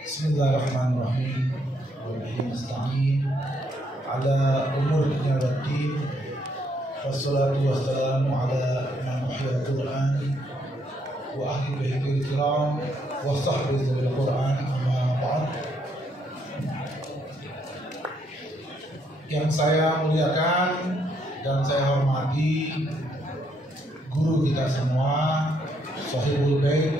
Bismillahirrahmanirrahim. Nasta'in ala umur dunya waddin. Wassalatu wassalamu ala man ahya al-Qur'an wa ahli baitihi al-kiram wa sahbihi al-Qur'an, amma ba'd. Yang saya muliakan dan saya hormati guru kita semua, Sohibul Bait,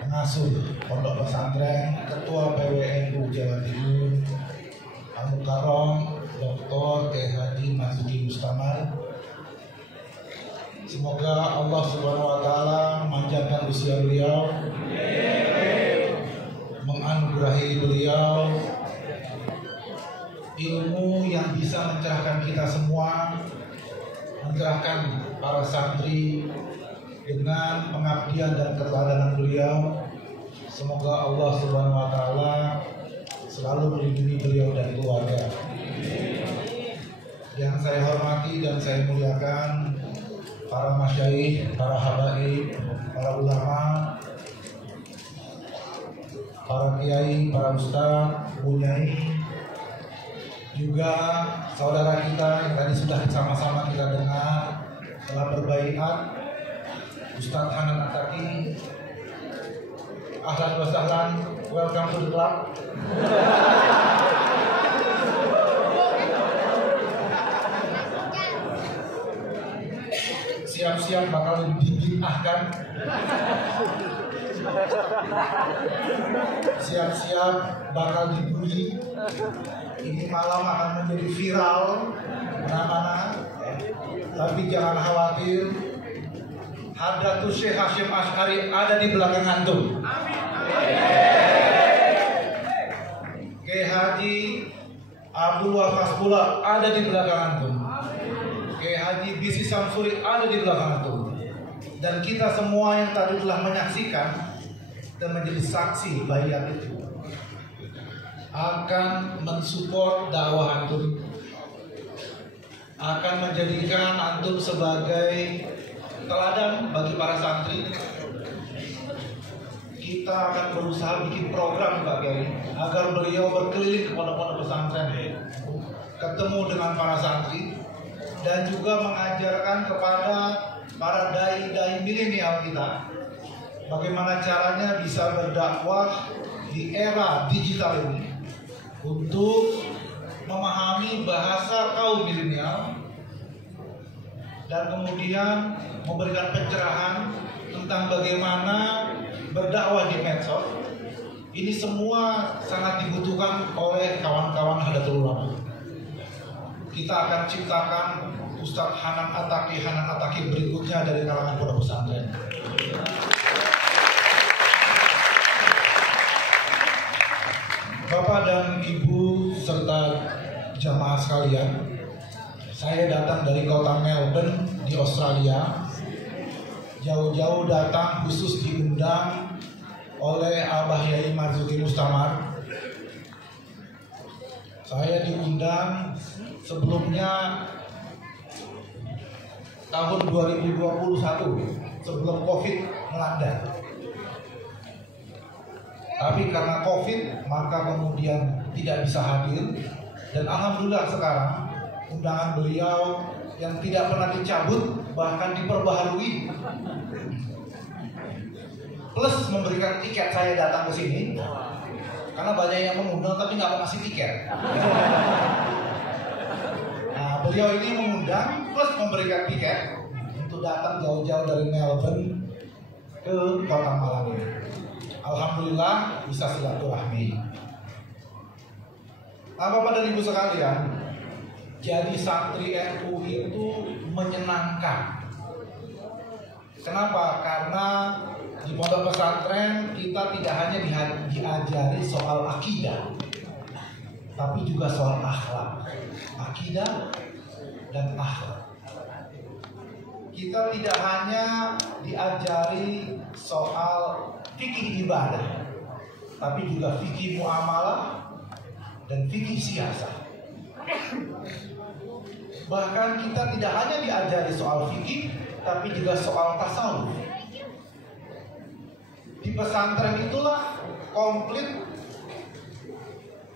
pengasuh Pondok Pesantren, Ketua PWNU Jawa Timur, Al-Mukarram Dr. Kiai Haji Marzuki Mustamar. Semoga Allah Subhanahu wa taala memanjangkan usia beliau, menganugerahi beliau ilmu yang bisa mencerahkan kita semua, mencerahkan para santri dengan pengabdian dan keteladanan beliau. Semoga Allah Subhanahu wa taala selalu melindungi beliau dan keluarga. Yang saya hormati dan saya muliakan para masyayikh, para habaib, para ulama, para kiai, para ustaz, bunyai, juga saudara kita yang tadi sudah sama-sama kita dengar telah berbaiat, Ustaz Hanan Ataki. Ahlan wa sahlan, welcome to the club. Siap-siap bakal dibid'ahkan. Siap-siap bakal dibully. Ini malam akan menjadi viral mana-mana. Tapi jangan khawatir, Hadratus Syekh Hasyim Asy'ari ada di belakang antum. Kiai Haji Abdul Wahab pula ada di belakang antum. Kiai Haji Bisi Samsuri ada di belakang antum. Dan kita semua yang tadi telah menyaksikan dan menjadi saksi baiat itu akan mensupport dakwah antum, akan menjadikan antum sebagai teladan bagi para santri. Kita akan berusaha bikin program Pak Kiai agar beliau berkeliling ke pondok-pondok pesantren, ketemu dengan para santri, dan juga mengajarkan kepada para dai-dai milenial kita bagaimana caranya bisa berdakwah di era digital ini untuk memahami bahasa kaum milenial dan kemudian memberikan pencerahan tentang bagaimana berdakwah di medsos. Ini semua sangat dibutuhkan oleh kawan-kawan Nahdlatul Ulama. Kita akan ciptakan Ustadz Hanan Ataki berikutnya dari kalangan pondok pesantren. Bapak dan Ibu serta jamaah sekalian, saya datang dari kota Melbourne di Australia. Jauh-jauh datang khusus diundang oleh Abah Yai Marzuki Mustamar. Saya diundang sebelumnya tahun 2021 sebelum COVID melanda. Tapi karena COVID maka kemudian tidak bisa hadir, dan alhamdulillah sekarang undangan beliau yang tidak pernah dicabut bahkan diperbaharui, plus memberikan tiket saya datang ke sini karena banyak yang mengundang tapi nggak mau kasih tiket. Nah, beliau ini mengundang plus memberikan tiket untuk datang jauh-jauh dari Melbourne ke kota Malang ini. Alhamdulillah bisa silaturahmi. Bapak dan Ibu sekalian, jadi santri NU itu menyenangkan. Kenapa? Karena di pondok pesantren kita tidak hanya diajari soal akidah, tapi juga soal akhlak. Akidah dan akhlak. Kita tidak hanya diajari soal fikih ibadah, tapi juga fikih muamalah, dan fikih siasah. Bahkan kita tidak hanya diajari soal fikih, tapi juga soal tasawuf. Di pesantren itulah komplit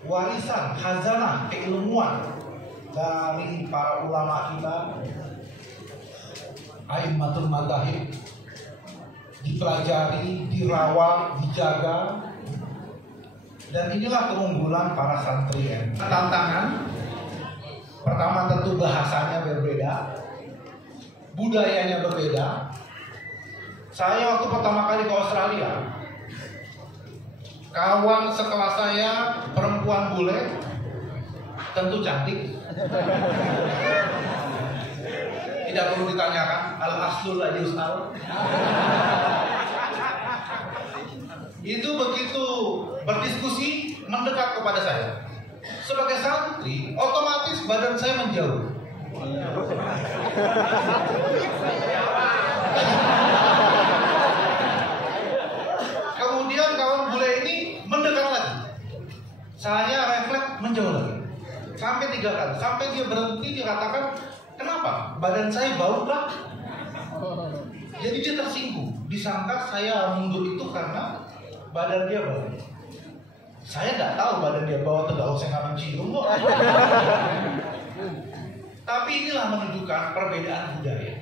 warisan, khazanah, keilmuan dari para ulama kita, a'immatul madzhab, dipelajari, dirawat, dijaga. Dan inilah keunggulan para santri. Tantangan pertama tentu bahasanya berbeda, budayanya berbeda. Saya waktu pertama kali ke Australia, kawan sekelas saya perempuan bule, tentu cantik. Tidak perlu ditanyakan, al-aslul la yus'al. Itu begitu berdiskusi mendekat kepada saya. Sebagai santri, otomatis badan saya menjauh. Kemudian kawan bule ini mendekat lagi. Saya refleks menjauh lagi. Sampai 3 kali. Sampai dia berhenti, dia katakan, kenapa? Badan saya bau kah? Jadi dia tersinggung. Disangka saya mundur itu karena badan dia bau. Saya nggak tahu badan dia bau atau bau, saya nggak mencium kok. Tapi inilah menunjukkan perbedaan budaya.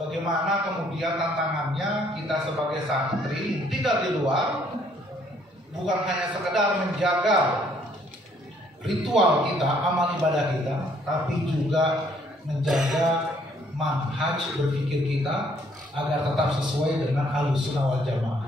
Bagaimana kemudian tantangannya kita sebagai santri tinggal di luar, bukan hanya sekedar menjaga ritual kita, amal ibadah kita, tapi juga menjaga manhaj berpikir kita agar tetap sesuai dengan Ahlussunnah wal Jamaah.